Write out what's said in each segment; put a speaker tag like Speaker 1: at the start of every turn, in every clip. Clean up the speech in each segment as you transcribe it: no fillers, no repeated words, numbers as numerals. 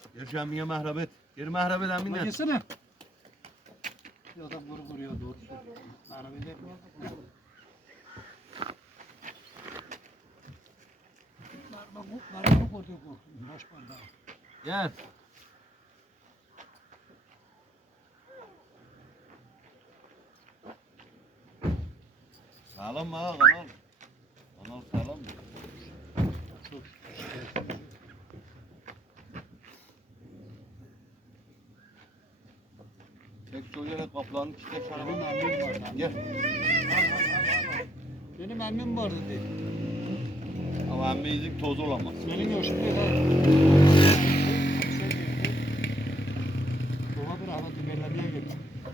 Speaker 1: Gel camiye mahrabet. Gel mahrabet
Speaker 2: Ama
Speaker 1: aminle.
Speaker 2: gelsene. Bir adam vuruyor doğru söylüyor. Mahrabet etmiyor. Bardağı koyduk bu. Baş bardağı.
Speaker 1: Gel. Sağlam mı ha kanal? Kanal sağlam mı?
Speaker 2: Çok
Speaker 1: Çek söyleyerek kaplanın içinde
Speaker 2: Benim
Speaker 1: şarabı.
Speaker 2: annem var.
Speaker 1: Gel.
Speaker 2: Benim annem vardı dedi.
Speaker 1: Ama emmeyizlik toz olamaz.
Speaker 2: Senin yaşında da baba bir rahmetli bellemeye gitti.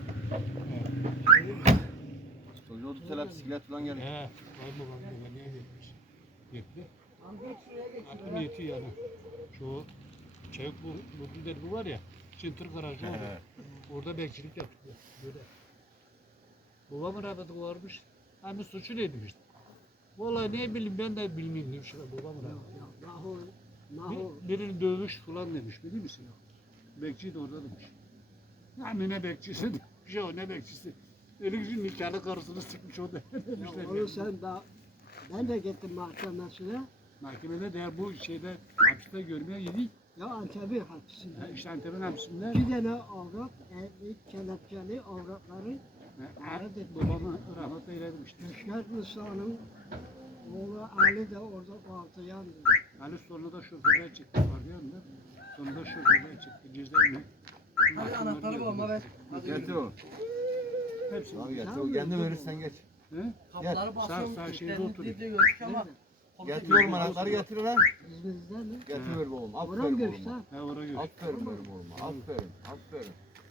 Speaker 1: Çocuğu tutsalar bisiklet falan gelir.
Speaker 2: He, var babam bellemeye gitmiş. Gitti. Aklım yetiyor yani. Şu çevik bu dedi bu var ya. Çintır garajı orada. Orada bekçilik yaptık. Böyle. Babamın rahmetli varmış. Hani suçu neydi işte. Vallahi ne bileyim ben de bilmiyorum demiş. Babamın rahmetli. Birini dövmüş falan demiş biliyor musun? Bekçi de orada demiş. Yani ne bekçisi demiş o ne bekçisi. Elin nikahlı karısını sıkmış o da demişler.
Speaker 3: Onu sen daha ben de gittim mahkemesine.
Speaker 2: Mahkemede de bu şeyde hapiste görmeye yedik.
Speaker 3: Ya Antep'in hapsinde.
Speaker 2: İşte Antep'in hapsinde.
Speaker 3: Bir tane avrat, kelepçeli avratları ara dedi.
Speaker 2: Babamı rahmetli eylemişti.
Speaker 3: Müşker Musa'nın oğlu Ali de orada altıyandı.
Speaker 2: Ali sonra da şoförden çıktı. Vardiyan da. Sonunda şoförden çıktı. Cüzdanla.
Speaker 4: Hadi anahtarı bul ama ver.
Speaker 1: Getir oğlum.
Speaker 2: Hepsi.
Speaker 1: Tamam getir. O kendi verirsen geç.
Speaker 2: He?
Speaker 4: Kapıları basıyorum.
Speaker 2: sağ şeyde
Speaker 4: kilitlerini
Speaker 2: oturuyor.
Speaker 4: diye gözük ama.
Speaker 1: Getir oğlum anahtarı getir lan.
Speaker 3: İzmir'de mi?
Speaker 1: Getir ver oğlum.
Speaker 3: Oran
Speaker 1: Aferin
Speaker 3: göster.
Speaker 1: oğlum.
Speaker 2: He oraya göre.
Speaker 1: Aferin benim oğluma. Aferin. Aferin.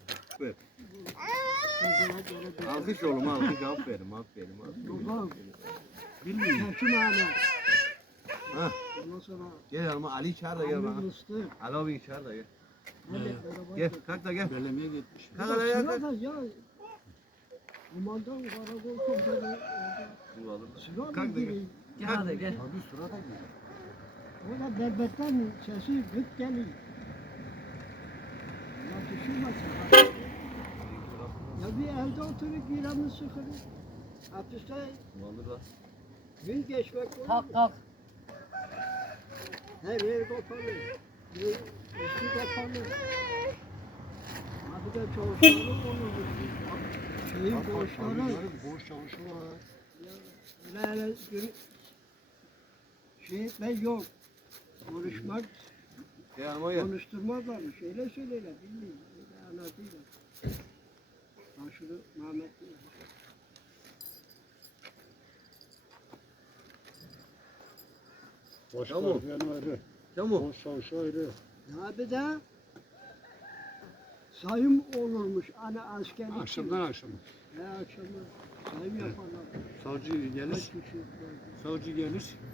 Speaker 3: Kızına göre de.
Speaker 1: Alkış oğlum alkış. Aferin. Aferin. Aferin.
Speaker 3: Babam,
Speaker 2: Bilmiyorum.
Speaker 3: Tekin Ahmet.
Speaker 1: Hah.
Speaker 3: Ondan sonra
Speaker 1: Gel yanıma Ali çağır da gel
Speaker 3: Ali
Speaker 1: bana.
Speaker 3: Mıstık.
Speaker 1: Ali abi çağır da gel.
Speaker 3: Ben de beraber
Speaker 1: Gel
Speaker 3: gittim.
Speaker 1: kalk da gel.
Speaker 2: Bellemeye gitmiş.
Speaker 1: Kalk hele ya kalk.
Speaker 3: Sırada ya. Kumandan karakol komutanı orada.
Speaker 1: Dur oğlum.
Speaker 3: Sıra
Speaker 1: Kalk da
Speaker 3: mı
Speaker 1: gel.
Speaker 3: gireyim?
Speaker 4: Gel hadi gel.
Speaker 2: Abi sırada gidiyor.
Speaker 3: Orada berbetten sesi gıt geliyor. Ya düşürmesin. Ya bir evde oturup biramı sıkılır. Hapiste
Speaker 1: Vallahi lan.
Speaker 3: gün geçmek olur.
Speaker 4: Kalk kalk.
Speaker 3: Her yer kapalı. Üstü kapalı. Abi de çavuşları olur. Şeyin çavuşları.
Speaker 2: Boş çavuşu var.
Speaker 3: Öyle şey etmek yok. Konuşmak,
Speaker 1: Gel yanıma gel.
Speaker 3: konuşturmazlarmış. Öyle söylerler, bilmiyorum. Öyle anlatıyorlar. Ben şunu Mehmet diyeyim.
Speaker 2: Boş
Speaker 1: Tamam.
Speaker 2: gardiyanı ayrı.
Speaker 1: Tamam.
Speaker 2: Boş çavuşu ayrı.
Speaker 3: Ya bir de sayım olurmuş. Hani askerlik.
Speaker 2: Akşamdan akşama.
Speaker 3: He akşamlar sayım yaparlar.
Speaker 2: Savcı
Speaker 3: Kaç
Speaker 2: gelir.
Speaker 3: kişi var?
Speaker 2: Savcı gelir.